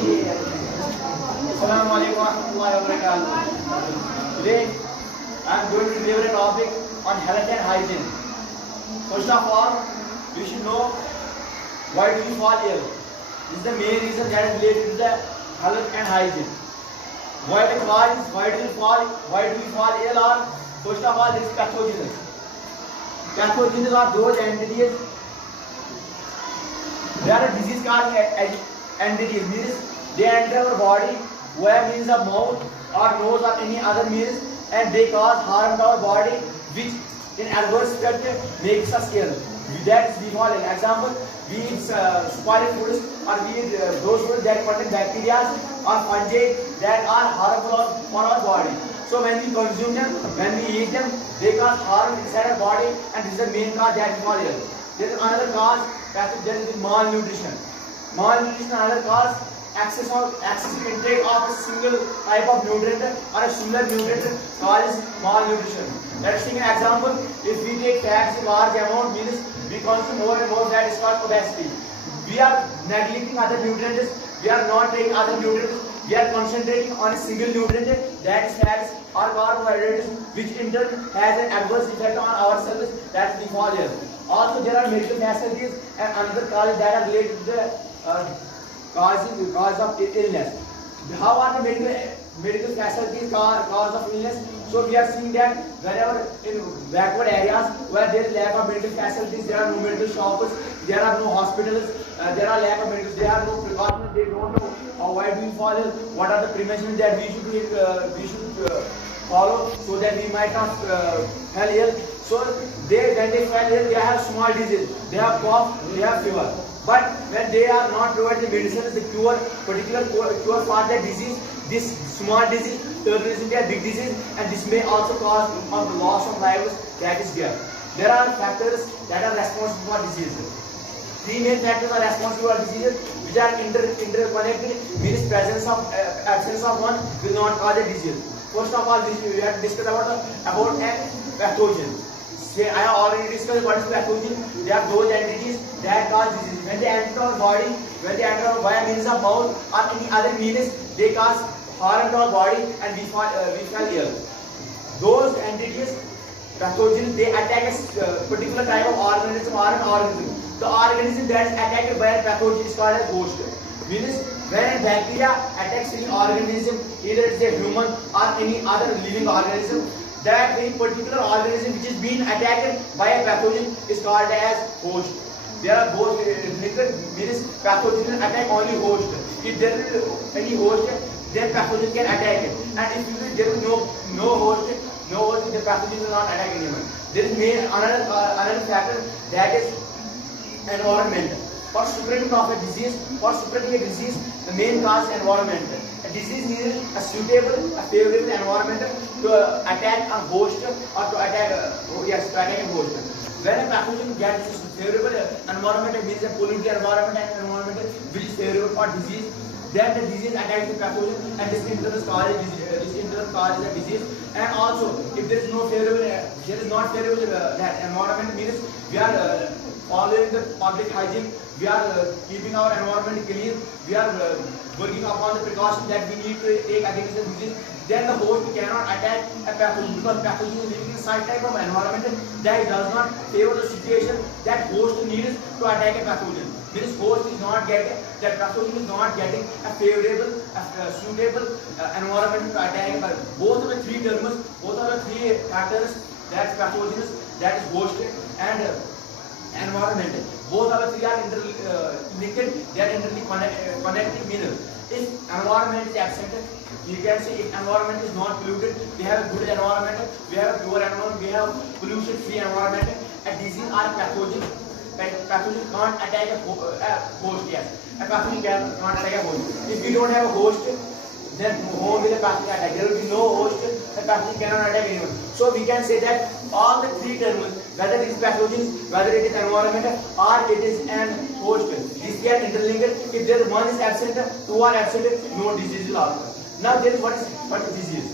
Assalamu alaikum warahmatullahi wabarakatuh. Today I am going to deliver a topic on health and hygiene. First of all, you should know why do you fall ill. This is the main reason that is related to the health and hygiene. Why do you fall ill? Or first of all, this is pathogens. Pathogens are those entities. They are a disease causing entities, means they enter our body via means of mouth or nose or any other means, and they cause harm to our body, which in adverse effect makes us ill. That is we fall ill. Example, we eat spoiled foods, or we eat those foods that contain bacteria or fungi that are harmful for our body. So when we consume them, when we eat them, they cause harm inside our body, and this is the main cause that we fall ill. There is another cause, that is malnutrition. Malnutrition, another cause, excessive intake of a single type of nutrient or a similar nutrient causes malnutrition. Let's take an example. If we take fats in large amount, means we consume more and more, that is called obesity. We are neglecting other nutrients. We are not taking other nutrients. We are concentrating on a single nutrient, that is fats or carbohydrates, which in turn has an adverse effect on ourselves, that we fall ill. Also, there are medical facilities and another causes that are related to the cause of illness. How are the medical facilities cause of illness? So we are seeing that whenever in backward areas where there is lack of medical facilities, there are no medical shops, there are no hospitals, there are lack of medical, there are no precautions, they don't know why do we fall ill, what are the preventions that we should follow so that we might not fall ill. So when they fall ill, they have small disease, they have cough, they have fever. But when they are not provided medicine, the particular cure for that disease, this small disease turns into a big disease, and this may also cause of loss of lives, that is death. There are factors that are responsible for disease. Three main factors are responsible for diseases, which are interconnected, means absence of one will not cause a disease. First of all, we have discussed about a pathogen. I have already discussed what is pathogen. They are those entities that cause disease. When they enter our body, when they enter our via means of mouth or any other means, they cause harm to our body, and we fall ill. Those entities, pathogens, they attack a particular type of organism or an organism. The organism that is attacked by a pathogen is called as host. Means when bacteria attacks any organism, either it's a human or any other living organism, that very particular organism which is being attacked by a pathogen is called as host. There are both liquid, means pathogen attack only host. If there is any host, then pathogen can attack it. And if there is no host, the pathogen will not attack anyone. There is another factor, that is environment. For spreading of a disease, the main cause is environment. A disease needs a suitable, a favorable environment to attack a host or to attack a host. When a pathogen gets a favorable environment, it means a polluted environment and environment which is favorable for disease, then the disease attacks the pathogen, and this causes a disease. And also, if there is not favorable that environment, means we are following the public hygiene, we are keeping our environment clean, we are working upon the precautions that we need to take against the disease, then the host cannot attack a pathogen, because pathogen is living in such type of environment that it does not favor the situation that host needs to attack a pathogen. This host is not getting, that pathogen is not getting a favorable, suitable environment to attack. Both of the three terms, both of the three factors, that is pathogens, that is host, and environment, both of the three are interlinked, they are connected minerals. If environment is absent, you can say if environment is not polluted, we have a good environment, we have a pure environment, we have pollution free environment, a disease or pathogen can't attack a host. Yes, a pathogen cannot attack a host. If we don't have a host, then home will a pathogen attack. There will be no host, the pathogen cannot attack anyone. So we can say that all the three terms, whether it is pathogens, whether it is environment, or it is an host, these get interlinked. If there one is absent, two are absent, no disease will occur. Now there is what is disease?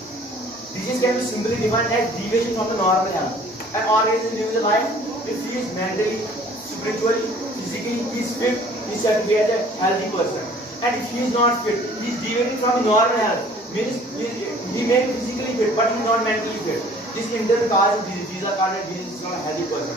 Disease can be simply defined as deviation from the normal health. An organism lives a life which feels mentally, spiritually, physically, he is fit, he is said to be a healthy person. and if he is not fit, he is deviating from normal health, means he may be physically fit but he is not mentally fit. This in turn causes disease. These are called disease. Is not a healthy person.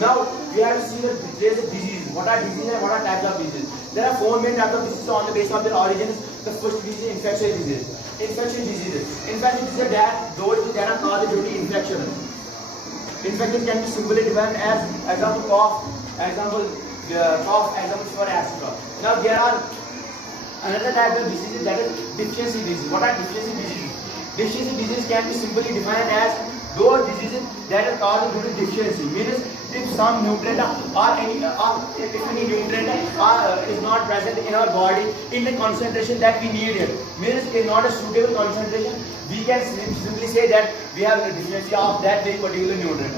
Now we have to see that there is a disease. What are diseases and what are types of diseases? There are 4 main types of diseases on the basis of their origins. The first disease is infectious disease. Infectious diseases. Infectious diseases that those that are caused due to infection. Infection can be simply defined as example cough, example for asthma. Now there are another type of disease that is deficiency disease. What are deficiency diseases? Deficiency disease can be simply defined as those diseases that are caused due to deficiency. Means if some nutrient or any nutrient is not present in our body in the concentration that we need it. Means is not a suitable concentration. We can simply say that we have a deficiency of that very particular nutrient.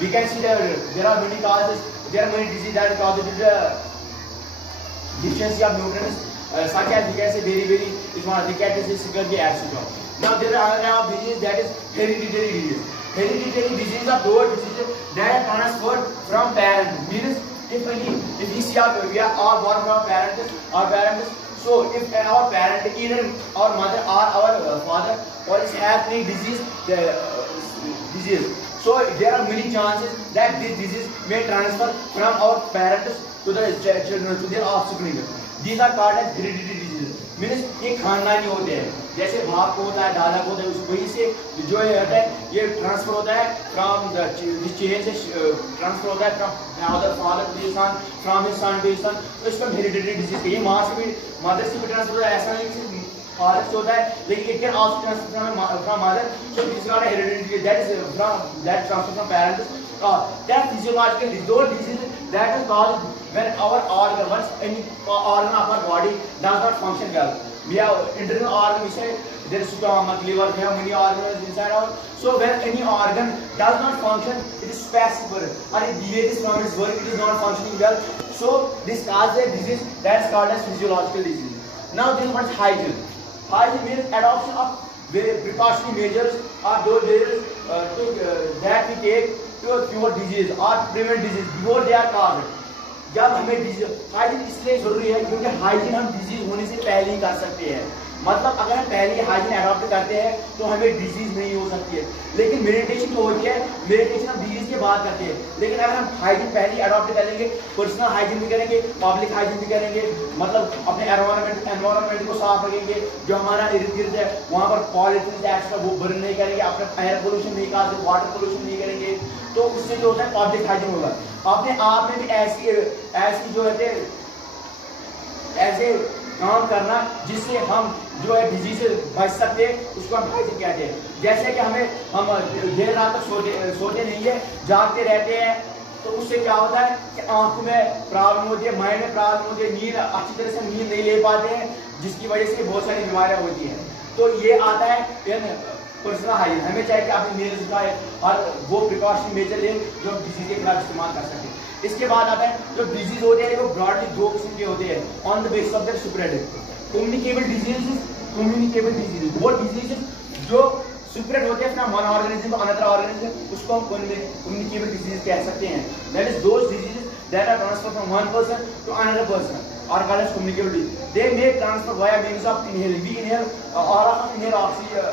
We can see that there are many causes. There are many diseases that are caused due to the deficiency of nutrients, such as we can say very is one rickettsial security accident. Now there are another disease that is hereditary disease. Hereditary disease are those diseases that are transferred from parents. Means if we see we are all born from parents. So if our parent, either our mother or our father, or is having disease, so there are many chances that this disease may transfer from our parents to the children, to their offspring. These are called as hereditary diseases. Means ये खानदानी होते हैं, जैसे बाप को होता है, दादा को होता है, वही से जो होता है ये ट्रांसफर होता है फ्रॉम दिस चेन से ट्रांसफर होता है from father to his son, from his son to his son. तो इसको हेरिडिटरी डिजीज ये माँ से भी, मदर से भी ट्रांसफर होता है. ऐसा नहीं कि फादर से होता है, लेकिन it can also transfer from mother. So this is not hereditary, that is from that transfer from parents. That physiological those diseases that is caused when our organ, once any organ of our body does not function well. We have internal organ, we say there is stomach, liver, we have many organs inside our. So when any organ does not function, it is spastic or it deviates from its work, it is not functioning well. So this causes a disease that is called as physiological disease. Now this is what is hygiene. Hygiene means adoption of precautionary measures or those measures that we take to cure disease or prevent disease before they are caused. जब हमें disease hygiene इसलिए जरूरी है क्योंकि hygiene हम disease होने से पहले ही कर सकते हैं. मतलब अगर हम पहले हाइजीन अडॉप्ट करते हैं तो हमें डिजीज नहीं हो सकती है. लेकिन मेडिटेशन जो होती है, मेडिटेशन हम डिजीज के बाद करते हैं. लेकिन अगर हम हाइजीन पहले ही अडॉप्ट करेंगे, पर्सनल हाइजीन भी करेंगे, पब्लिक हाइजीन भी करेंगे, मतलब अपने एनवायरनमेंट को साफ रखेंगे, जो हमारा इर्द गिर्द है वहाँ पर पॉलिथीन एक्स्ट्रा वो बर्न नहीं करेंगे, अपना एयर पोल्यूशन नहीं करेंगे, वाटर पोल्यूशन नहीं करेंगे, तो उससे जो होता है पब्लिक हाइजीन होगा. अपने आप में भी ऐसी जो है ऐसे काम करना जिससे हम जो है डिजीज से बच सकते हैं, उसको हम हाइजीन कहते हैं. जैसे कि हम देर रात तक सोते नहीं है, जागते रहते हैं, तो उससे क्या होता है कि आंखों में प्रॉब्लम होती है, माइंड में प्रॉब्लम होती है, नींद अच्छी तरह से नींद नहीं ले पाते हैं, जिसकी वजह से बहुत सारी बीमारियां होती हैं. तो ये आता है पर्सनल हाइजीन. हमें चाहिए कि अपनी नींद उठाए और वो प्रिकॉशन मेजर लें जो हम डिजीज के खिलाफ इस्तेमाल कर सकें. इसके बाद आता है जो डिजीज होते हैं वो ब्रॉडली 2 किस्म के होते हैं on the basis of the spread. Communicable disease वो डिजीज जो स्प्रेड होते हैं from one organism to another organism, उसको हम कम्युनिकेबल डिजीज कह सकते हैं. That is those diseases that are transfer from one person to another person or called as communicable disease. They may transfer via means of inhaling. We inhale or inhale oxygen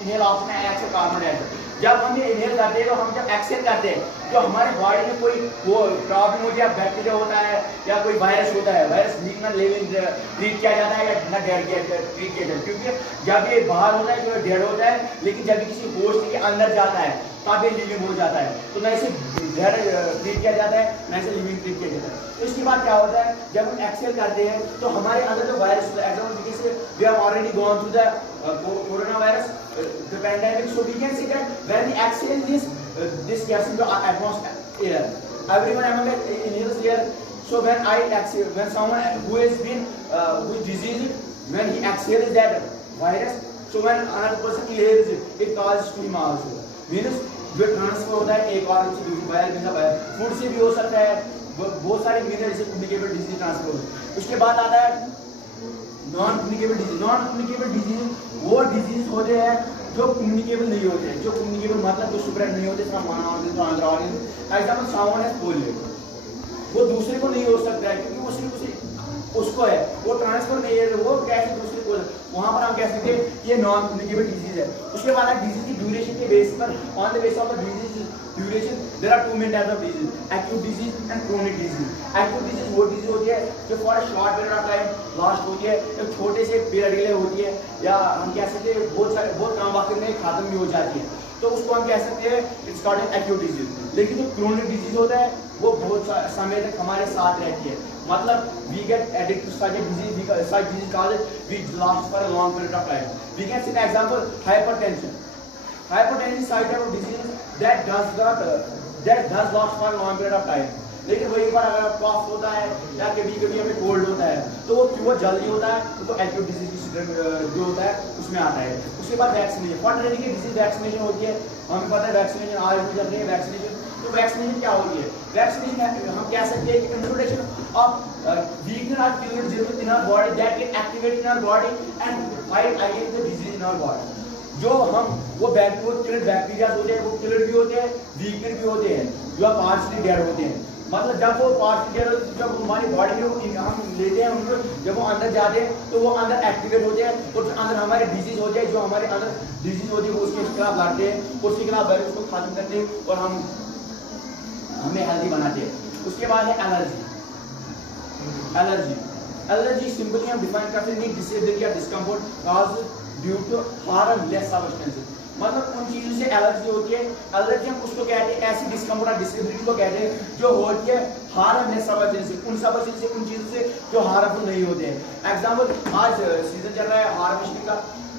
and exhale carbon dioxide. जब हम ये inhale करते हैं तो हम जब Excel करते हैं तो हमारे बॉडी में कोई वो प्रॉब्लम होती है, बैक्टीरिया होता है या कोई वायरस होता है, वायरस ना लिविंग ट्रीट किया जाता है या ना डेड ट्रीट किया जाता है. क्योंकि जब ये बाहर होता है तो डेड होता है, लेकिन जब किसी होस्ट के अंदर जाता है तब ये लिविंग हो जाता है. तो ना इसे डेड ट्रीट किया जाता है ना इसे लिविंग ट्रीट किया जाता है. तो इसके बाद क्या होता है जब हम एक्सेल करते हैं तो हमारे अंदर जो वायरस होता है, एग्जाम्पल से we have already gone through the corona virus the pandemic, so we can see that when we exhale this gas into atmosphere air, everyone among us inhales air. So when I exhale, when someone who has been with disease, when he exhales that virus, so when another person inhales it causes to him also. Means जो transfer होता है एक और से दूसरी wire food से भी हो सकता है, बहुत सारे मीडिया जैसे कम्युनिकेबल डिजीज ट्रांसफर होता है. उसके बाद आता है non communicable disease. Non communicable disease वो डिजीज होते हैं जो कम्युनिकेबल नहीं होते हैं. जो कम्युनिकेबल मतलब जो स्प्रेड नहीं होते from one organ to another organ. Example sound है पोलियो, वो दूसरे को नहीं हो सकता है क्योंकि वो सिर्फ उसे उसको है, वो ट्रांसफर नहीं है, वो कैसे दूसरे को, वहां पर हम कह सकते हैं ये नॉन कम्युनिकेबल डिजीज है। उसके बाद डिजीज की ड्यूरेशन के बेस पर, on the base of the disease duration there are 2 main types of disease, acute disease and chronic disease. Acute disease वो डिजीज होती है जो for a short period of time last होती है, एक छोटे से पीरियड के लिए होती है, या हम कह सकते हैं बहुत कम वक्त में खत्म भी हो जाती है, तो उसको हम कह सकते हैं it's called an acute disease. लेकिन जो क्रोनिक डिजीज होता है वो बहुत समय तक हमारे साथ रहती है, मतलब we get addict to such disease called which lasts for a long period of time. We can see an example, hypertension. Hypertension is a type of disease that does last for a long period of time. लेकिन वही पर अगर कॉफ होता है या कभी कभी हमें कोल्ड होता है तो वो क्योर जल्दी होता है, तो एक्यूट डिजीज की जो होता है उसमें आता है। उसके बाद वैक्सीनेशन, फॉर ट्रेनिंग की डिजीज वैक्सीनेशन होती है, हमें पता है वैक्सीनेशन आज भी चल रही है वैक्सीनेशन। तो वैक्सीनेशन क्या होती है? वैक्सीनेशन हम कह सकते हैं कि introduction of weakness of killer gel in our body that can activate in our body and fight against the disease in our body. जो हम वो किलर बैक्टीरिया होते हैं, वो किलर भी होते हैं, वीकनेस भी होते हैं, जो पार्शियली डेड होते हैं। मतलब जब वो पार्टिकल जब हमारी बॉडी में हम लेते हैं उनको, जब वो अंदर जाते हैं तो वो अंदर एक्टिवेट होते हैं और अंदर हमारे डिजीज होते हैं, जो हमारे अंदर डिजीज होती है वो उसके खिलाफ लड़ते हैं, उसके खिलाफ वायरस को खत्म करते हैं और हमें हेल्दी बनाते हैं। उसके बाद है एलर्जी। एलर्जी सिंपली हम डिफाइन करते हैं डिसेबिलिटी या discomfort cause due to harmless substances, मतलब उन चीजों से एलर्जी होती है। एलर्जी हम उसको कहते हैं, ऐसी डिस्कम्फर्ट और डिसेबिलिटी को कहते हैं जो होती है हार्मलेस सब्सटेंसेस, उन सब्सटेंसेस से, उन चीजों से जो हार्मफुल नहीं होते हैं। एग्जांपल, आज सीजन चल रहा है हार्वेस्टिंग का,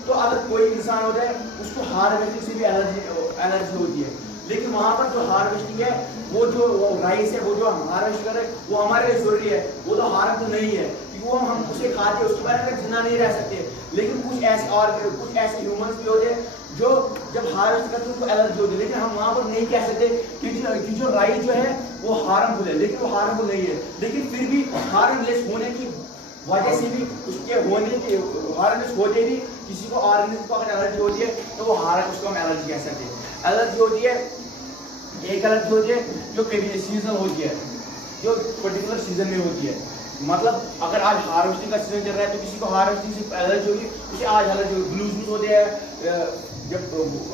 तो अगर कोई इंसान होता है उसको हार्वेस्टिंग से भी एलर्जी होती है, लेकिन वहां पर जो हार्वेस्टिंग है वो जो राइस है, वो जो हम हार्वेस्ट कर रहे हैं वो हमारे लिए जरूरी है, वो तो हार्मफुल नहीं है क्योंकि वो हम उसे खाते हैं, उसके बारे में जिंदा नहीं रह सकते। लेकिन कुछ ऐसे ह्यूमंस भी होते हैं जो जब हार्वेस्ट करते हैं उनको एलर्जी होती है, लेकिन हम वहां पर नहीं कह सकते कि जो राइस जो है वो हार्मफुल है, लेकिन वो हार्मफुल नहीं है। लेकिन फिर भी हार्मलेस होने की वजह से भी, उसके होने के हार्मलेस होते भी किसी को ऑर्गेनिज्म को अगर एलर्जी होती है तो वो उसको हम एलर्जी कह सकते हैं। एलर्जी होती है, एक एलर्जी होती है जो कभी सीजनल होती है, जो पर्टिकुलर सीजन में होती है। मतलब अगर आज हार्वेस्टिंग का सीजन चल रहा है तो किसी को हार्वेस्टिंग से एलर्जी होगी, उसे आज एलर्जी होगी। ब्लूज होते हैं जब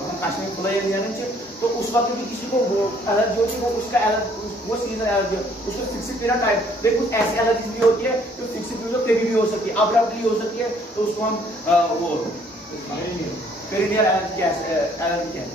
हम कश्मीर खुला एरिया से, तो उस वक्त भी किसी को वो एलर्जी होती है, वो उसका वो सीजन एलर्जी है, उसको फिक्स्ड पीरियड टाइम। लेकिन कुछ ऐसी एलर्जी भी होती है जो फिक्स्ड पीरियड कभी भी हो सकती है, अब्रप्टली हो सकती है, तो उसको हम वो पेरिनियल एलर्जी कहते हैं।